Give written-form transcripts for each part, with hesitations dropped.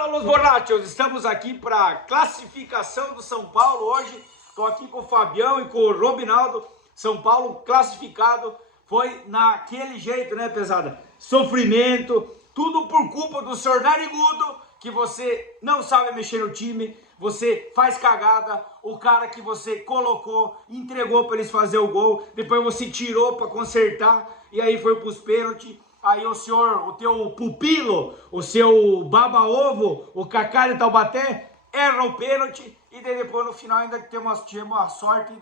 Fala, Los Borrachos! Estamos aqui para classificação do São Paulo hoje. Estou aqui com o Fabião e com o Robinaldo. São Paulo classificado. Foi naquele jeito, né, pesada? Sofrimento, tudo por culpa do senhor Narigudo, que você não sabe mexer no time, você faz cagada, o cara que você colocou, entregou para eles fazer o gol, depois você tirou para consertar, e aí foi para os pênaltis. Aí o senhor, o teu pupilo, o seu baba-ovo, o Kaká de Taubaté, erra o pênalti. E daí depois no final ainda tivemos a sorte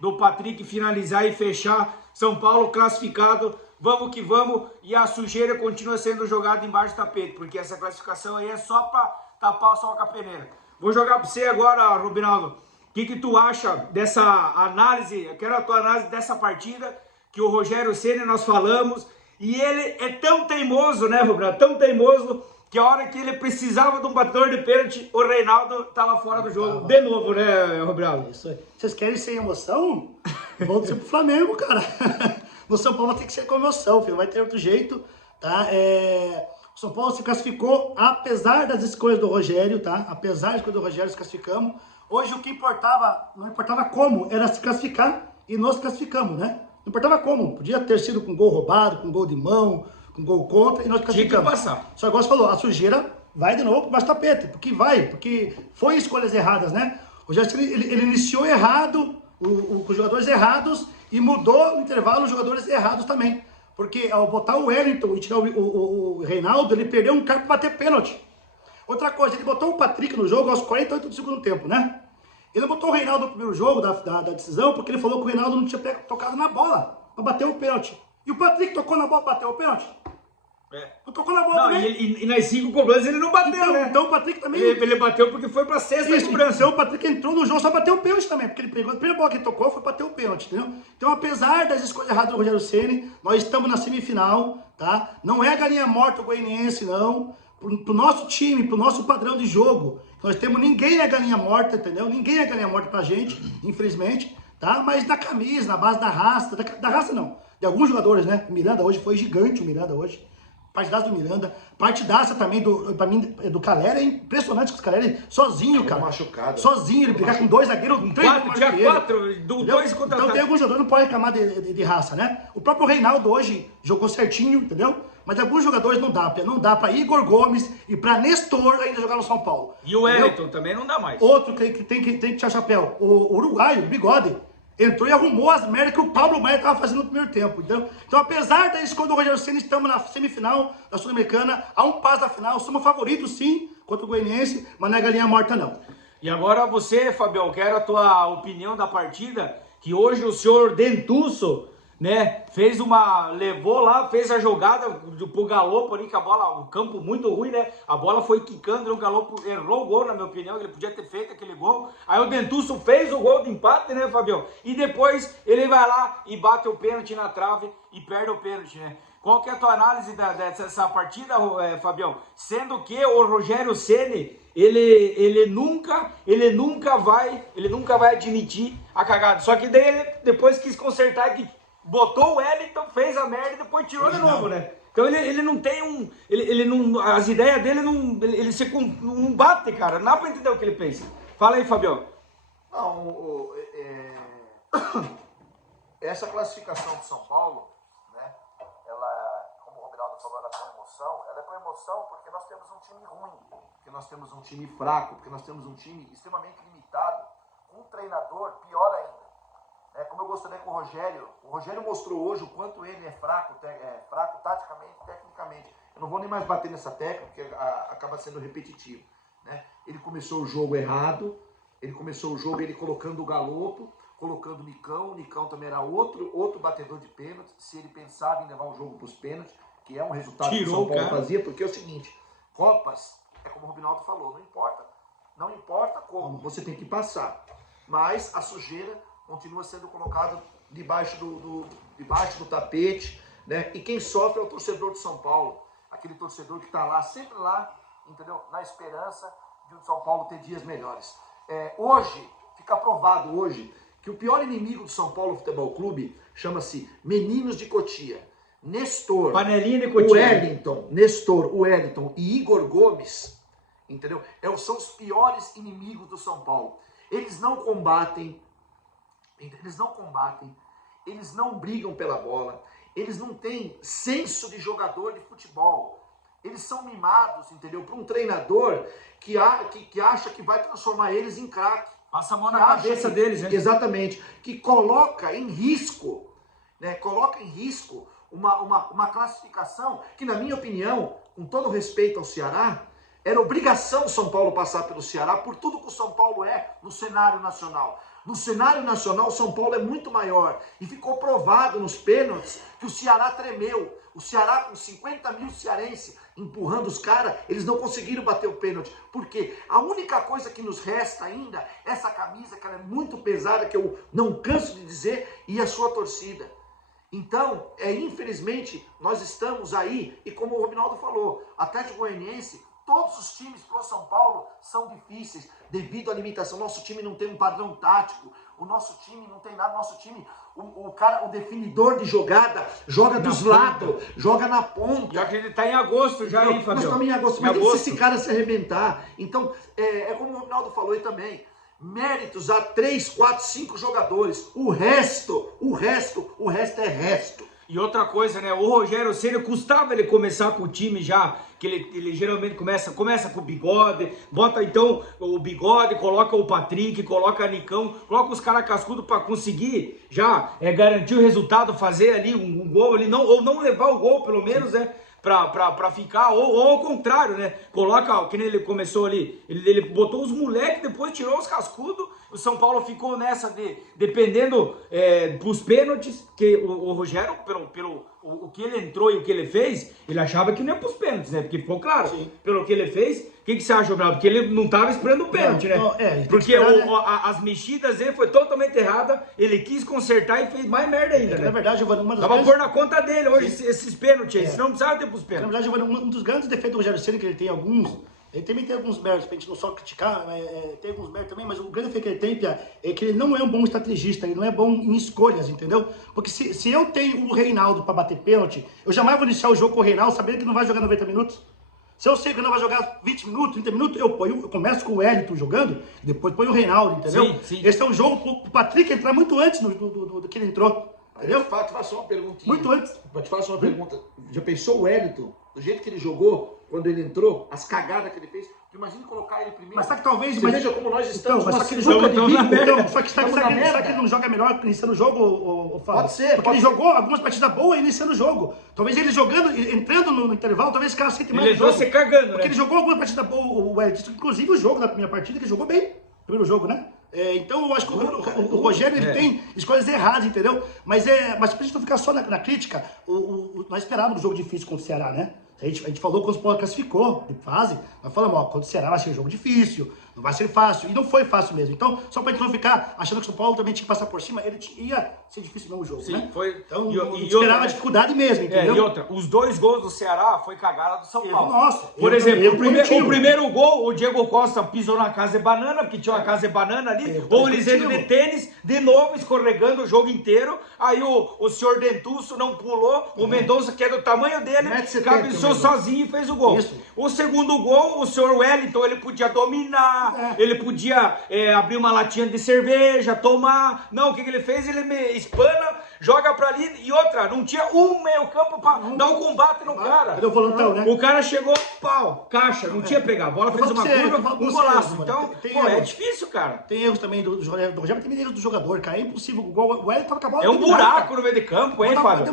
do Patrick finalizar e fechar. São Paulo classificado, vamos que vamos. E a sujeira continua sendo jogada embaixo do tapete, porque essa classificação aí é só para tapar o sol com a peneira. Vou jogar para você agora, Robinaldo. O que tu acha dessa análise? Eu quero a tua análise dessa partida, que o Rogério Ceni nós falamos. E ele é tão teimoso, né, Roberto? Tão teimoso que a hora que ele precisava de um batedor de pênalti, o Reinaldo estava fora do jogo. De novo, né, Roberto? Isso aí. Vocês querem sem emoção? Vamos ser pro Flamengo, cara. No São Paulo tem que ser com emoção, filho. Vai ter outro jeito, tá? O São Paulo se classificou, apesar das escolhas do Rogério, tá? Apesar das escolhas do Rogério, se classificamos. Hoje o que importava, não importava como, era se classificar e nós classificamos, né? Não importava como, podia ter sido com gol roubado, com gol de mão, com gol contra, e nós classificamos. Tinha que passar. Só que você falou, a sujeira vai de novo para baixo do tapete, porque foi escolhas erradas, né? O Gerson, ele iniciou errado, com os jogadores errados, e mudou no intervalo os jogadores errados também. Porque ao botar o Wellington e tirar o Reinaldo, ele perdeu um cara para bater pênalti. Outra coisa, ele botou o Patrick no jogo aos 48 do segundo tempo, né? Ele botou o Reinaldo no primeiro jogo da decisão, porque ele falou que o Reinaldo não tinha tocado na bola para bater o pênalti. E o Patrick tocou na bola para bater o pênalti? Não tocou na bola também. E nas 5 cobranças ele não bateu, né? Então o Patrick também... Ele bateu porque foi para sexta cobrança. Então o Patrick entrou no jogo só para bater o pênalti também, porque ele pegou a primeira bola que ele tocou foi para bater o pênalti, entendeu? Então apesar das escolhas erradas do Rogério Ceni, nós estamos na semifinal, tá? Não é a galinha morta o goianiense, não. Pro nosso time, pro nosso padrão de jogo, nós temos, ninguém é galinha morta, entendeu? Ninguém é galinha morta pra gente, infelizmente, tá? Mas da camisa, na base da raça, da raça não, de alguns jogadores, né? O Miranda hoje foi gigante, o Miranda hoje. Partidaça do Miranda, partidaça também pra mim, do Caleri, é impressionante que o Caleri sozinho, cara. Machucado. Sozinho, ele brigar com 2 zagueiros, 3 Tinha 4, 2 contra. Então tem alguns jogadores que não podem reclamar de raça, né? O próprio Reinaldo hoje jogou certinho, entendeu? Mas alguns jogadores não dá pra Igor Gomes e pra Nestor ainda jogar no São Paulo. E o Wellington também não dá mais. Outro que tem que tirar chapéu, o uruguaio, o Bigode, entrou e arrumou as merdas que o Pablo Maia estava fazendo no primeiro tempo, entendeu? Então, apesar da escolha do Rogério Ceni, estamos na semifinal da Sul-Americana, a um passo da final, somos favoritos sim, contra o Goianiense, mas não é galinha morta não. E agora você, Fabião, quero a tua opinião da partida, que hoje o senhor Dentuço, né, levou lá, fez a jogada pro Galopo ali, que a bola, o campo muito ruim, né, a bola foi quicando, o Galopo errou o gol, na minha opinião, ele podia ter feito aquele gol, aí o Dentuço fez o gol de empate, né, Fabião, e depois ele vai lá e bate o pênalti na trave e perde o pênalti, né. Qual que é a tua análise dessa partida, Fabião? Sendo que o Rogério Ceni, ele nunca vai admitir a cagada, só que daí ele depois quis consertar que botou o Wellington, fez a merda e depois tirou de novo, né? Então ele não tem as ideias dele não bate, cara. Não dá pra entender o que ele pensa. Fala aí, Fabião. Não, essa classificação do São Paulo, né? Ela, como o Robinaldo falou, ela com emoção. Ela é com emoção porque nós temos um time ruim, porque nós temos um time fraco, porque nós temos um time extremamente limitado, com um treinador pior ainda. Como eu gostaria com o Rogério mostrou hoje o quanto ele é fraco taticamente, tecnicamente. Eu não vou nem mais bater nessa tecla, porque acaba sendo repetitivo, né? Ele começou o jogo errado, ele colocando o Galopo, colocando o Nicão também era outro batedor de pênalti, se ele pensava em levar o jogo para os pênaltis, que é um resultado que o São Paulo fazia, porque é o seguinte, Copas, é como o Robinaldo falou, não importa como, você tem que passar, mas a sujeira continua sendo colocado debaixo do tapete, né? E quem sofre é o torcedor de São Paulo, aquele torcedor que está lá, sempre lá, entendeu? Na esperança de o São Paulo ter dias melhores. Hoje, fica provado hoje, que o pior inimigo do São Paulo Futebol Clube chama-se Meninos de Cotia. Nestor, Panelinha de Cotia. Wellington e Igor Gomes, entendeu? São os piores inimigos do São Paulo. Eles não combatem, eles não brigam pela bola, eles não têm senso de jogador de futebol. Eles são mimados, entendeu? Por um treinador que acha que vai transformar eles em craque. Passa a mão na cabeça deles, né? Exatamente. Que coloca em risco, né? Coloca em risco uma classificação que, na minha opinião, com todo respeito ao Ceará, era obrigação do São Paulo passar pelo Ceará por tudo que o São Paulo é no cenário nacional. No cenário nacional, o São Paulo é muito maior. E ficou provado nos pênaltis que o Ceará tremeu. O Ceará, com 50 mil cearenses empurrando os caras, eles não conseguiram bater o pênalti. Por quê? A única coisa que nos resta ainda é essa camisa, que ela é muito pesada, que eu não canso de dizer, e a sua torcida. Então, infelizmente, nós estamos aí, e como o Robinaldo falou, Atlético Goianiense, todos os times pro São Paulo são difíceis devido à limitação. Nosso time não tem um padrão tático, o nosso time não tem nada, nosso time, o definidor de jogada, joga dos lados, joga na ponta. Já que ele tá em agosto já, hein, Fabião? Nós estamos em agosto, mas e se esse cara se arrebentar? Então, é como o Ronaldo falou aí também, méritos a 3, 4, 5 jogadores, o resto é resto. E outra coisa, né? O Rogério Ceni custava ele começar com o time já, que ele geralmente começa com o Bigode, bota então o Bigode, coloca o Patrick, coloca o Nicão, coloca os caras cascudos para conseguir já garantir o resultado, fazer ali um gol ali, ou não levar o gol pelo menos, né? Pra ficar, ou ao contrário, né? Coloca, que nem ele começou ali, ele botou os moleques, depois tirou os cascudos, o São Paulo ficou nessa dependendo pros pênaltis, que o Rogério, pelo o que ele entrou e o que ele fez, ele achava que não ia pros pênaltis, né? Porque ficou claro, sim, pelo que ele fez. O que você acha, Bravo? Porque ele não tava esperando o pênalti, né? Porque as mexidas dele foi totalmente errada, ele quis consertar e fez mais merda ainda, né? Na verdade, Giovanni, uma das tava pôr na conta dele hoje esses pênaltis aí, senão não precisava ter pros pênaltis. Na verdade, Giovanni, um dos grandes defeitos do Rogério Ceni, que ele tem alguns, ele também tem alguns méritos, pra gente não só criticar, tem alguns méritos também, mas o grande defeito que ele tem, Pia, é que ele não é um bom estrategista, ele não é bom em escolhas, entendeu? Porque se eu tenho o Reinaldo pra bater pênalti, eu jamais vou iniciar o jogo com o Reinaldo sabendo que não vai jogar 90 minutos. Se eu sei que não vai jogar 20 minutos, 30 minutos, eu começo com o Wellington jogando, e depois ponho o Reinaldo, entendeu? Sim, sim. Esse é um jogo pro Patrick entrar muito antes do que ele entrou, entendeu? Eu te faço uma perguntinha. Muito antes. Eu te faço uma pergunta. Já pensou o Wellington, do jeito que ele jogou, quando ele entrou, as cagadas que ele fez? Imagina colocar ele primeiro. Mas sabe que talvez... Você veja como nós estamos. Mas só que ele joga de bico. Só que sabe que ele não joga melhor iniciando o jogo, o Fábio? Pode ser. Porque ele jogou algumas partidas boas iniciando o jogo. Talvez ele jogando, entrando no intervalo, talvez esse cara sente mais ele o jogo. Ele cagando, porque ele jogou algumas partidas boas, o Wellington. Inclusive o jogo da primeira partida, que ele jogou bem. Primeiro jogo, né? Então eu acho que o Rogério ele tem escolhas erradas, entendeu? Mas pra gente não ficar só na crítica, nós esperávamos um jogo difícil contra o Ceará, né? A gente falou quando o São Paulo classificou de fase, nós falamos, ó, contra o Ceará vai ser um jogo difícil, não vai ser fácil, e não foi fácil mesmo. Então, só pra gente não ficar achando que o São Paulo também tinha que passar por cima, ele ia ser difícil mesmo o jogo, sim, né? Foi... Então, esperava dificuldade mesmo, entendeu? E outra, os 2 gols do Ceará foi cagada do São Paulo. Nossa, por exemplo, o primeiro gol, o Diego Costa pisou na casa de banana, porque tinha uma casa de banana ali, ou o Lisandro de tênis, de novo escorregando o jogo inteiro, aí o senhor Dentuço não pulou, o Mendonça, que é do tamanho dele, cabeceou sozinho e fez o gol. Isso. O segundo gol, o senhor Wellington, ele podia dominar, ele podia abrir uma latinha de cerveja, tomar. Não, o que ele fez? Ele espana, joga pra ali, e outra, não tinha um meio campo pra dar um combate no cara. Cadê o volantão, né? O cara chegou, pau, caixa, não tinha pegar, a bola fez uma curva, um golaço. Então, é difícil, cara. Tem erros também do Rogério, mas tem erros do jogador, cara, é impossível. O Wellington tava com a bola. É um buraco no meio de campo, hein, Fábio?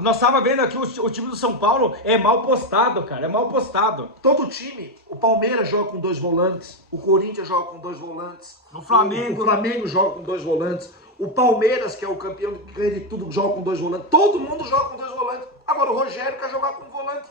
Nós tava vendo aqui o time do São Paulo é mal postado, cara, é mal postado. Todo time, o Palmeiras joga com 2 volantes, o Corinthians joga com 2 volantes, o Flamengo joga com 2 volantes, o Palmeiras, que é o campeão que ganha de tudo, joga com 2 volantes, todo mundo joga com 2 volantes. Agora o Rogério quer jogar com volante,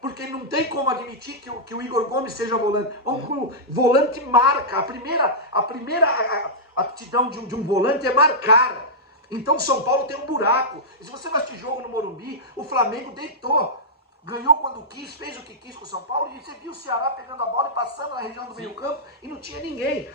porque ele não tem como admitir que o Igor Gomes seja volante. O volante marca, a primeira aptidão de um volante é marcar. Então o São Paulo tem um buraco. E se você vai assistir jogo no Morumbi, o Flamengo deitou. Ganhou quando quis, fez o que quis com o São Paulo, e você viu o Ceará pegando a bola e passando na região do meio campo, e não tinha ninguém.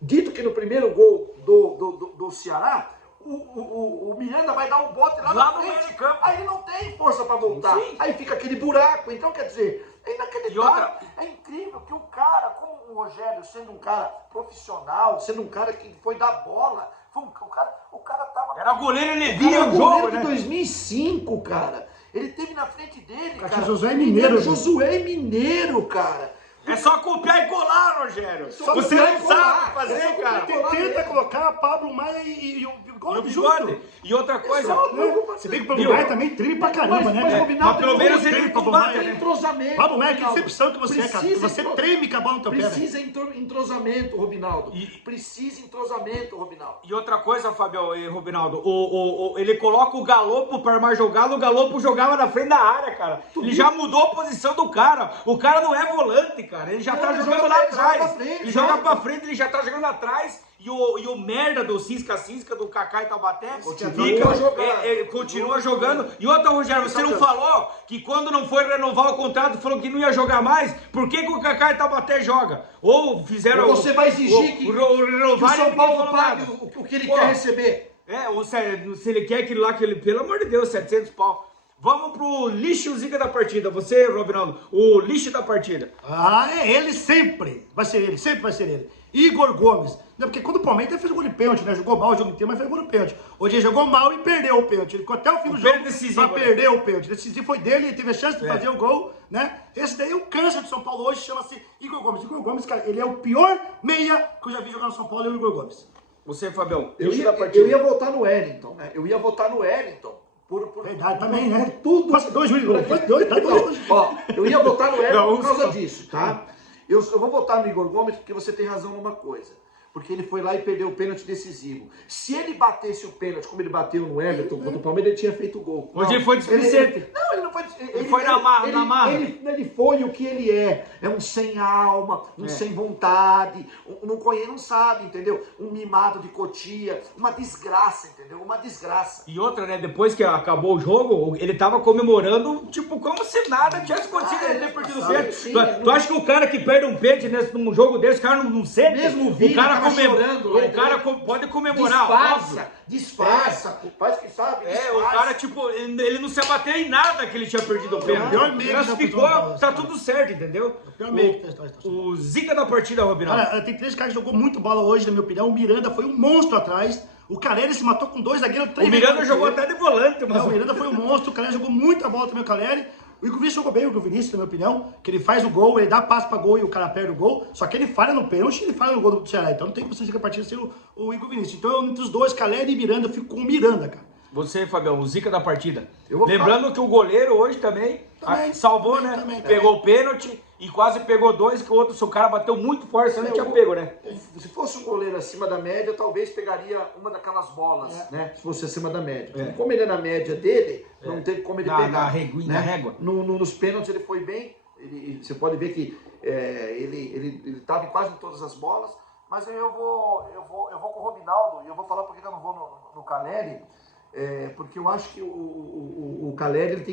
Dito que no primeiro gol do Ceará, o Miranda vai dar um bote lá no meio de campo, aí ele não tem força para voltar, aí fica aquele buraco. Então, quer dizer, É inacreditável. E outra- É incrível que um cara, como o Rogério, sendo um cara profissional, sendo um cara que foi dar bola, o cara tava... Era goleiro, ele Era via o goleiro jogo, de né? 2005, cara. Ele teve na frente dele, Cara, cara. Josué Mineiro, Josué Mineiro, cara. É só copiar e colar, Rogério. Só Você copiar não e colar. sabe É fazer, só cara. copiar e colar. Tenta colocar Pablo Maia e o E o Bigode bigode. junto. E outra coisa, Se bem que o Pablo Maia também trilha pra caramba, né? Mas cara? o Ronaldo mas pelo menos ele tem combate, Pablo né? entrosamento. Pablo Maia, que Ronaldo. decepção que você é, cara. Precisa Você entro- treme com a bola no teu pé, velho. Precisa entrosamento, Robinaldo. E- Precisa entrosamento, Robinaldo. E outra coisa, Fabião e Robinaldo, ele coloca o Galopo para armar jogada, o Galopo jogava na frente da área, cara. Ele já mudou a posição do cara. O cara não é volante, cara. Ele já Não, tá ele jogando joga- lá ele joga atrás. pra frente, Ele joga exato. pra frente, ele já tá jogando atrás. E o merda do Cisca, do Kaká e Taubaté, Continua jogando. continua jogando. E outra, Rogério, você não Exatamente. falou que quando não foi renovar o contrato, falou que não ia jogar mais? Por que o Kaká e Taubaté joga? Ou fizeram... Ou você vai exigir que o renovar São Paulo pague nada. o que ele Pô. quer receber. Ou se ele quer aquilo lá, pelo amor de Deus, 700 pau. Vamos pro lixo zica da partida. Você, Robinaldo, o lixo da partida. Ah, é ele sempre. Vai ser ele, sempre vai ser ele. Igor Gomes. Não, porque quando o Palmeiras fez gol de pênalti, né? Jogou mal o jogo inteiro, mas fez gol de pênalti. Hoje ele jogou mal e perdeu o pênalti. Ele ficou até o fim do jogo pênalti decisivo, pra né? perder o pênalti. Decisivo foi dele, ele teve a chance de fazer o gol, né? Esse daí é o câncer do São Paulo hoje, chama-se Igor Gomes. Igor Gomes, cara, ele é o pior meia que eu já vi jogar no São Paulo, é o Igor Gomes. Você, Fabião, Eu lixo da ia, partida. eu ia votar no Wellington, né? Eu ia votar no Wellington. Verdade, também, né? Tudo. Quase dois juízes, quase dois, tá dois. Ó, eu ia votar no Wellington por causa Gaúcho. disso, tá? Eu vou votar no Igor Gomes porque você tem razão numa coisa. Porque ele foi lá e perdeu o pênalti decisivo. Se ele batesse o pênalti como ele bateu no Everton contra o Palmeiras, ele tinha feito o gol. Hoje ele foi displicente. Não, ele não foi. Ele foi na marra, na marra. Ele foi o que ele é. É um sem alma, um sem vontade, não sabe, entendeu? Um mimado de Cotia, uma desgraça, entendeu? Uma desgraça. E outra, né? Depois que acabou o jogo, ele tava comemorando, tipo, como se nada tivesse acontecido. Ele ter perdido o sim, pênalti. sim, Tu acha que o cara que perde um pênalti num jogo desse, o cara não sente? Mesmo o o Vini cara tava chorando lá, o cara pode comemorar. óbvio. Disfarça, faz que sabe, O cara, tipo, ele não se abateu em nada que ele tinha perdido o pênalti. pior meio que já Classificou, pisou na bola, tá cara. tudo certo, entendeu? pior meio que tá. O zica da partida, Robinaldo. Cara, tem três caras que jogou muito bola hoje, na minha opinião. O Miranda foi um monstro atrás. O Caleri se matou com dois zagueiros. O Miranda jogou até de volante, mas... O Miranda foi um monstro. O Caleri jogou muita bola também, o Caleri. O Igor Vinícius jogou bem, o Vinícius, na minha opinião. Que ele faz o gol, ele dá passe pra gol e o cara perde o gol. Só que ele falha no pênalti e ele falha no gol do Ceará. Então não tem como você dizer que a partida ser o Igor Vinícius. Então, entre os dois, Caleri e Miranda, eu fico com o Miranda, cara. Você, Fabião, o zica da partida. Eu vou Lembrando que o goleiro hoje também, salvou, né? também. Pegou o pênalti e quase pegou dois, que o outro, se o cara bateu muito forte, senão ele tinha pego, né? Se fosse um goleiro acima da média, talvez pegaria uma daquelas bolas, né? Se fosse acima da média. Como ele é na média dele, não tem como ele pegar. Na régua. Nos pênaltis ele foi bem. Você pode ver que ele estava em quase todas as bolas. Mas eu vou com o Robinaldo e eu vou falar porque eu não vou no Caleri. Porque eu acho que o Caleri ele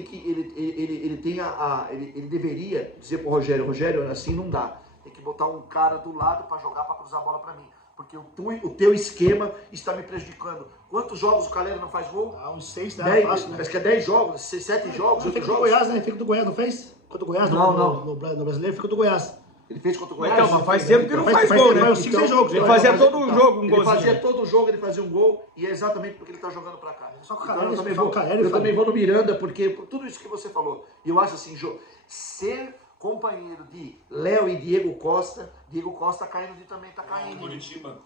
deveria dizer pro Rogério, assim não dá. Tem que botar um cara do lado para jogar, para cruzar a bola para mim. Porque o teu esquema está me prejudicando. Quantos jogos o Caleri não faz gol? Uns 6 dá 10, fácil, né? Acho que é 10 jogos, 7 jogos, 8 Fica do jogos. Goiás, né? Fica do Goiás, não fez? Contra o Goiás, Não. no brasileiro, fica do Goiás. Ele fez contra o Goiás. Então, mas faz tempo que não faz gol, né? Faz 5, 6 jogos. Ele fazia todo o jogo um Ele golzinho. fazia todo o jogo, ele fazia um gol, e é exatamente porque ele tá jogando pra cá. Só que o Então, Caleri, eu também só o vou, Caleri eu faz. também vou no Miranda, porque por tudo isso que você falou. E eu acho assim, ser companheiro de Léo e Diego Costa caindo de também, tá caindo. Curitiba.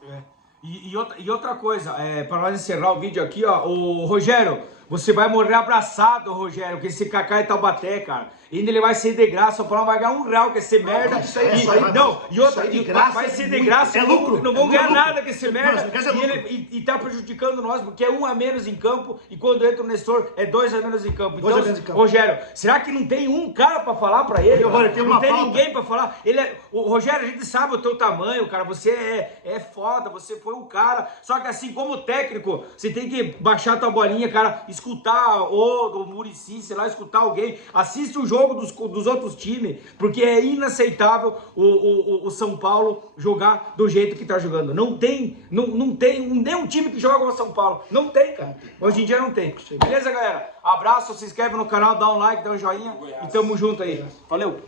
E outra coisa, para nós encerrar o vídeo aqui, ó, o Rogério, você vai morrer abraçado, Rogério, com esse Kaká e Taubaté, cara. Ainda ele vai ser de graça, o Paulo não vai ganhar R$1 com esse merda. Isso aí, E outra, isso aí de graça vai é ser de muito- graça, é lucro, não vão é ganhar lucro. nada com esse merda. Mas, quer dizer, lucro. E tá prejudicando nós, porque é um a menos em campo, e quando entra o Nestor, é 2 a menos em campo. Dois Então, a menos em campo. Rogério, será que não tem um cara pra falar pra ele? Olha, cara? tem Não uma tem falta. ninguém pra falar. O Rogério, a gente sabe o teu tamanho, cara. Você é foda, você foi um cara. Só que assim, como técnico, você tem que baixar a tua bolinha, cara, escutar o Muricy, sei lá, escutar alguém. Assiste o jogo dos outros times, porque é inaceitável o São Paulo jogar do jeito que tá jogando. Não tem nenhum time que joga como o São Paulo. Não tem, cara. Hoje em dia não tem. Beleza, galera? Abraço, se inscreve no canal, dá um like, dá um joinha e tamo junto aí. Valeu!